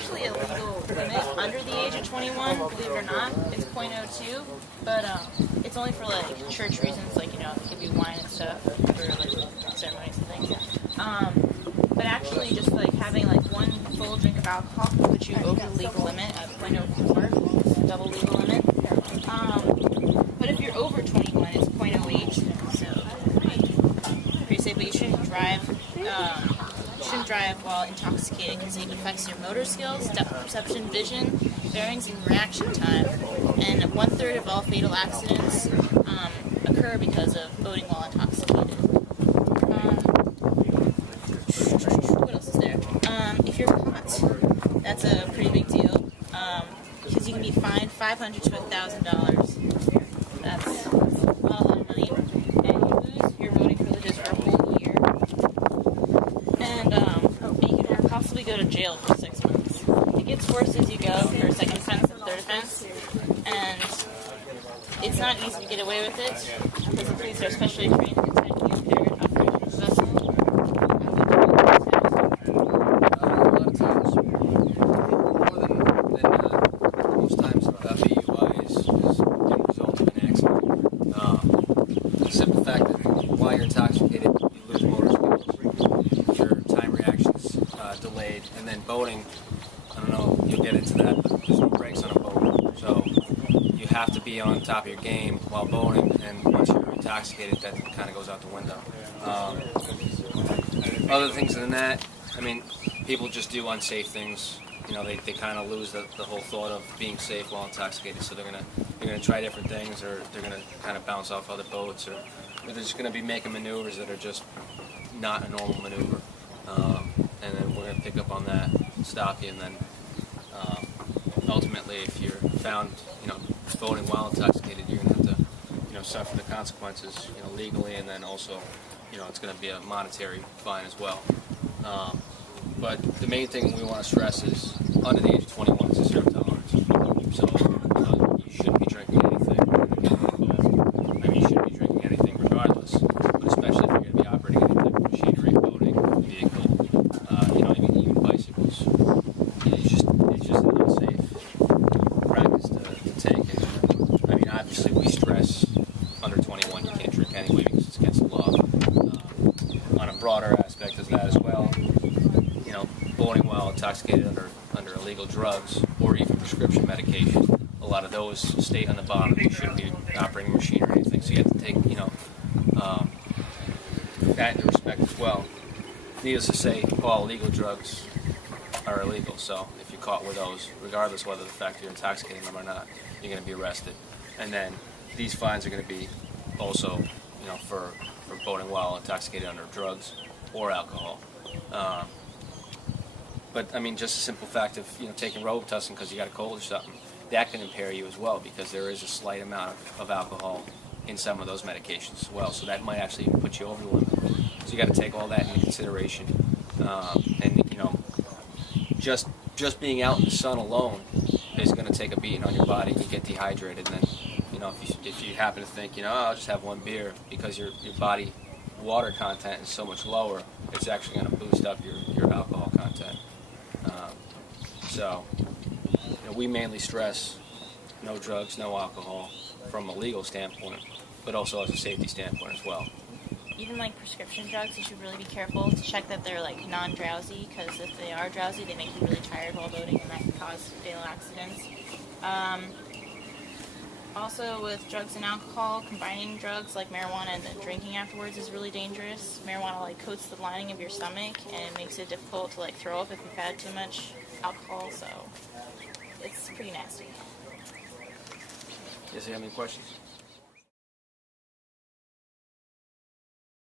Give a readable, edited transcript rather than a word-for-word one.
actually a legal limit under the age of 21, believe it or not. It's .02, but it's only for like church reasons, like, they give you wine and stuff for like ceremonies and things. But actually just like having like one full drink of alcohol can put you over the legal limit of .04, double legal limit. But if you're over 21, it's .08, so pretty safe. But you shouldn't drive. While intoxicated because it affects your motor skills, depth perception, vision, bearings, and reaction time. And 1/3 of all fatal accidents occur because of boating while intoxicated. What else is there? If you're caught, that's a pretty big deal because you can be fined $500 to $1,000. That's not a lot of money, and you lose your voting privileges for a whole year. And possibly go to jail for 6 months. It gets worse as you go for second offense and third offense, and it's not easy to get away with it because the police are especially trained to detect the impaired operation of the vessel. A lot of times, more than most times, DUI is can result in an accident. The simple fact that while you're intoxicated, you lose motor skills, your time reactions delayed, and then boating, I don't know, you'll get into that, but there's no brakes on a boat, so you have to be on top of your game while boating, and once you're intoxicated, that kind of goes out the window. Other things than that, I mean, people just do unsafe things. They kind of lose the whole thought of being safe while intoxicated, so they're gonna try different things, or they're gonna kind of bounce off other boats, or they're just gonna be making maneuvers that are just not a normal maneuver. And then we're going to pick up on that, stop you, and then ultimately, if you're found, boating while intoxicated, you're going to have to, suffer the consequences, legally, and then also, it's going to be a monetary fine as well. But the main thing we want to stress is, under the age of 21 is a zero tolerance. So you shouldn't be drinking anything. I mean, you shouldn't be drinking anything regardless, but especially if you're going to be operating any type of machinery, boating, vehicle. Even bicycles. It's just an unsafe practice to take. And, I mean, obviously we stress under 21 you can't drink anyway because it's against the law. On a broader aspect of that as well, boating while intoxicated under illegal drugs or even prescription medication, a lot of those stay on the bottom. You shouldn't be operating machinery or anything, so you have to take, that into respect as well. Needless to say, all illegal drugs are illegal, so if you're caught with those, regardless whether the fact you're intoxicating them or not, you're going to be arrested. And then these fines are going to be also, for boating while intoxicated under drugs or alcohol. But, I mean, just a simple fact of, taking Robitussin because you got a cold or something, that can impair you as well because there is a slight amount of alcohol in some of those medications as well, so that might actually put you over the limit. So you got to take all that into consideration, and just being out in the sun alone is going to take a beating on your body. You get dehydrated, and then if you happen to think I'll just have one beer because your body water content is so much lower, it's actually going to boost up your alcohol content. So we mainly stress no drugs, no alcohol from a legal standpoint, but also as a safety standpoint as well. Even like prescription drugs, you should really be careful to check that they're like non-drowsy, because if they are drowsy, they make you really tired while boating, and that can cause fatal accidents. Also, with drugs and alcohol, combining drugs like marijuana and then drinking afterwards is really dangerous. Marijuana coats the lining of your stomach, and it makes it difficult to throw up if you've had too much alcohol. So it's pretty nasty. Yes, you have any questions?